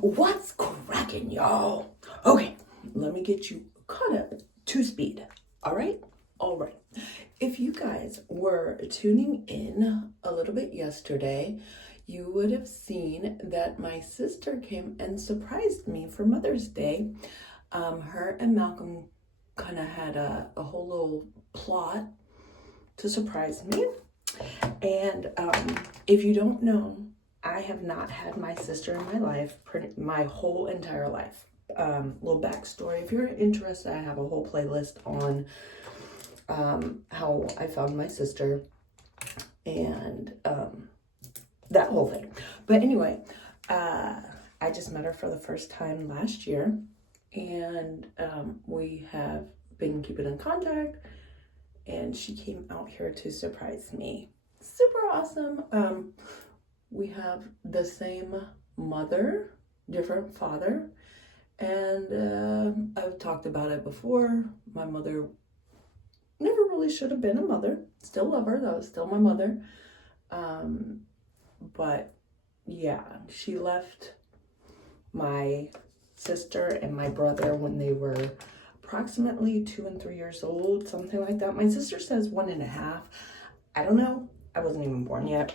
What's cracking, y'all? Okay, let me get you caught up to speed. All right? All right. If you guys were tuning in a little bit yesterday, you would have seen that my sister came and surprised me for Mother's Day. Her and Malcolm kind of had a whole little plot to surprise me. And if you don't know, I have not had my sister in my life my whole entire life. Little backstory. If you're interested, I have a whole playlist on how I found my sister and that whole thing. But anyway, I just met her for the first time last year, and we have been keeping in contact, and she came out here to surprise me. Super awesome. We have the same mother, different father, and I've talked about it before. My mother never really should have been a mother. Still love her, that was still my mother. But yeah, she left my sister and my brother when they were approximately 2 and 3 years old, something like that. My sister says 1.5. I don't know. I wasn't even born yet.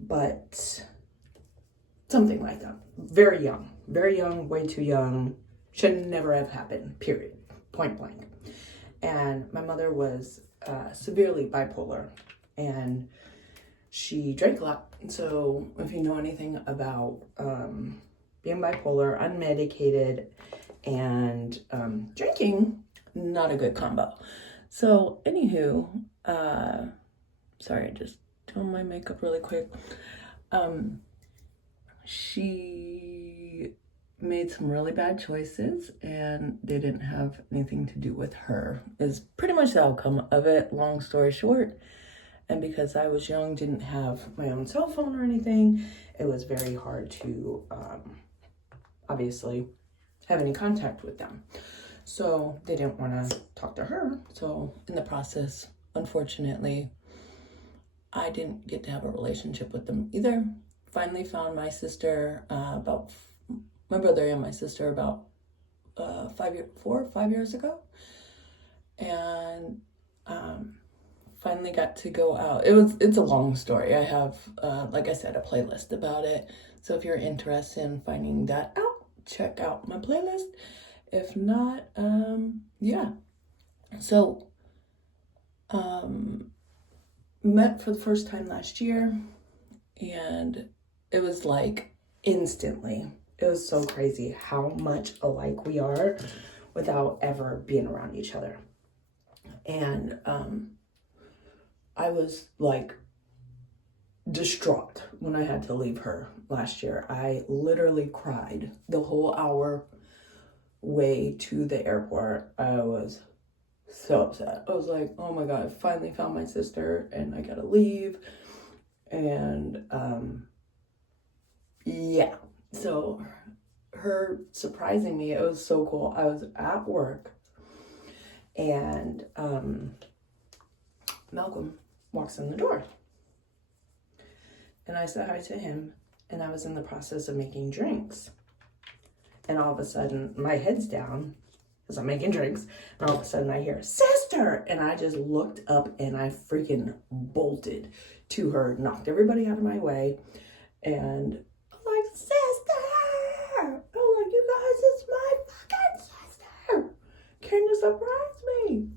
But something like that. Very young, way too young. Should never have happened, period. Point blank. And my mother was severely bipolar, and she drank a lot. So if you know anything about being bipolar, unmedicated, and drinking, not a good combo. So anywho, sorry, just doing my makeup really quick. She made some really bad choices, and they didn't have anything to do with her, is pretty much the outcome of it, long story short. And because I was young, didn't have my own cell phone or anything, it was very hard to obviously have any contact with them. So they didn't want to talk to her. So in the process, unfortunately, I didn't get to have a relationship with them either. Finally found my sister my brother and my sister about 4 or 5 years ago, and finally got to go out. It's a long story. I have like I said, a playlist about it, so if you're interested in finding that out, check out my playlist. If not, yeah. So met for the first time last year, and it was like instantly. It was so crazy how much alike we are without ever being around each other. And I was like distraught when I had to leave her last year. I literally cried the whole hour way to the airport. I was so upset. I was like, oh my God, I finally found my sister and I gotta leave. And yeah, so her surprising me, it was so cool. I was at work, and Malcolm walks in the door, and I said hi to him, and I was in the process of making drinks, and all of a sudden my head's down because I'm making drinks, and all of a sudden I hear, "Sister!" And I just looked up and I freaking bolted to her, knocked everybody out of my way, and I'm like, "Sister!" I'm like, "You guys, it's my fucking sister! Can you surprise me?"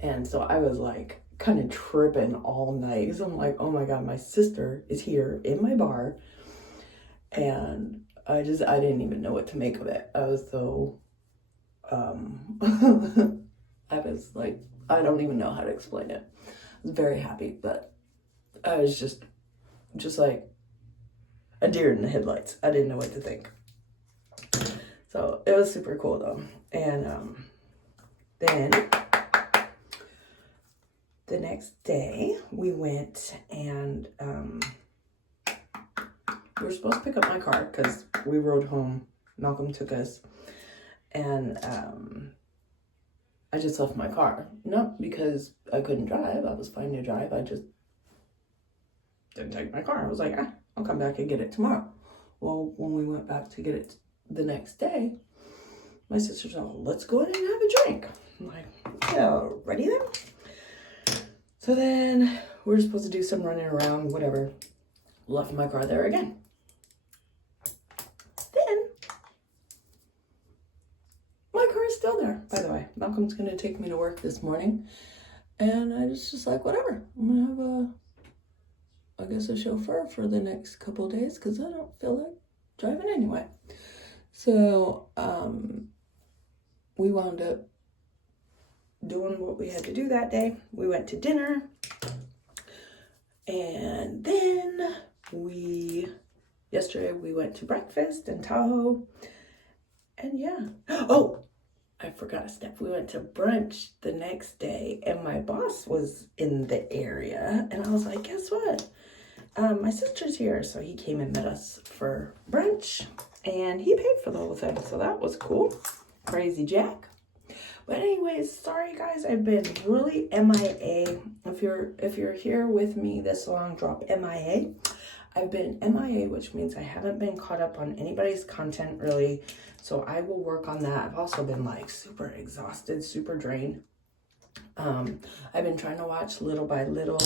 And so I was like kind of tripping all night, because I'm like, oh my God, my sister is here in my bar, and I didn't even know what to make of it. I was so I was like, I don't even know how to explain it. I was very happy, but I was just like a deer in the headlights. I didn't know what to think. So it was super cool though. And then the next day we went, and we were supposed to pick up my car because we rode home. Malcolm took us, and I just left my car. Not because I couldn't drive. I was fine to drive. I just didn't take my car. I was like, I'll come back and get it tomorrow. Well, when we went back to get it the next day, my sister's all, let's go in and have a drink. I'm like, yeah, ready then? So then we're supposed to do some running around, whatever. Left my car there again. Then my car is still there, by the way. Malcolm's going to take me to work this morning. And I was just like, whatever. I'm going to have a chauffeur for the next couple of days because I don't feel like driving anyway. So we wound up doing what we had to do that day. We went to dinner. And then yesterday we went to breakfast in Tahoe. And yeah. Oh, I forgot a step. We went to brunch the next day and my boss was in the area. And I was like, guess what? My sister's here. So he came and met us for brunch and he paid for the whole thing. So that was cool. Crazy Jack. But anyways, sorry guys, I've been really MIA. If you're here with me this long, drop MIA. I've been MIA, which means I haven't been caught up on anybody's content really. So I will work on that. I've also been like super exhausted, super drained. I've been trying to watch little by little.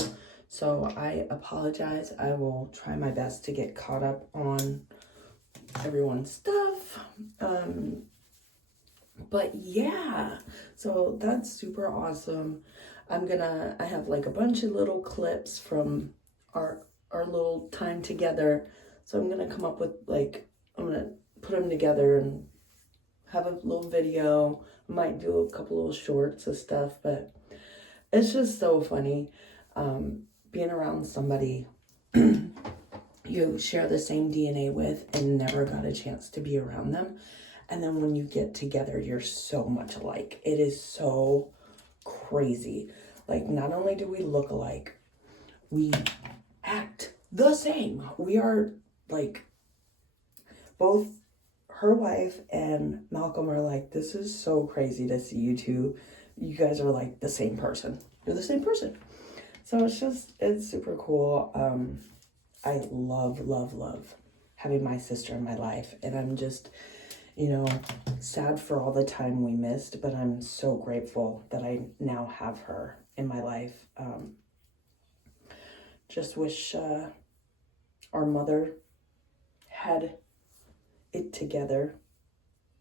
So I apologize. I will try my best to get caught up on everyone's stuff. But yeah, so that's super awesome. I have like a bunch of little clips from our little time together. So I'm gonna come up with I'm gonna put them together and have a little video. I might do a couple little shorts of stuff, but it's just so funny being around somebody you share the same DNA with and never got a chance to be around them. And then when you get together, you're so much alike. It is so crazy. Like, not only do we look alike, we act the same. We are like, both her wife and Malcolm are like, this is so crazy to see you two. You guys are like the same person. You're the same person. So it's super cool. I love having my sister in my life. And I'm just, sad for all the time we missed, but I'm so grateful that I now have her in my life. Just wish our mother had it together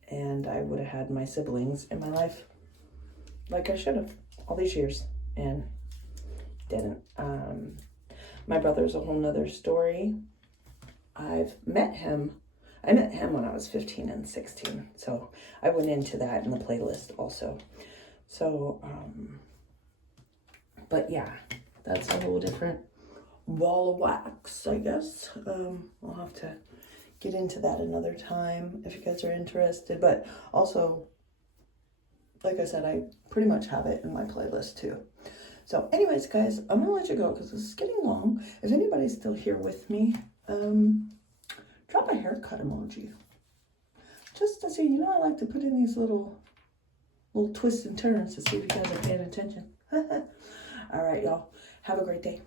and I would have had my siblings in my life like I should have all these years and didn't. My brother's a whole nother story. I met him when I was 15 and 16. So I went into that in the playlist also. So, but yeah, that's a whole different ball of wax, I guess. I'll have to get into that another time if you guys are interested. But also, like I said, I pretty much have it in my playlist too. So anyways, guys, I'm going to let you go because this is getting long. If anybody's still here with me, drop a haircut emoji. Just to see, I like to put in these little twists and turns to see if you guys are paying attention. All right, y'all. Have a great day.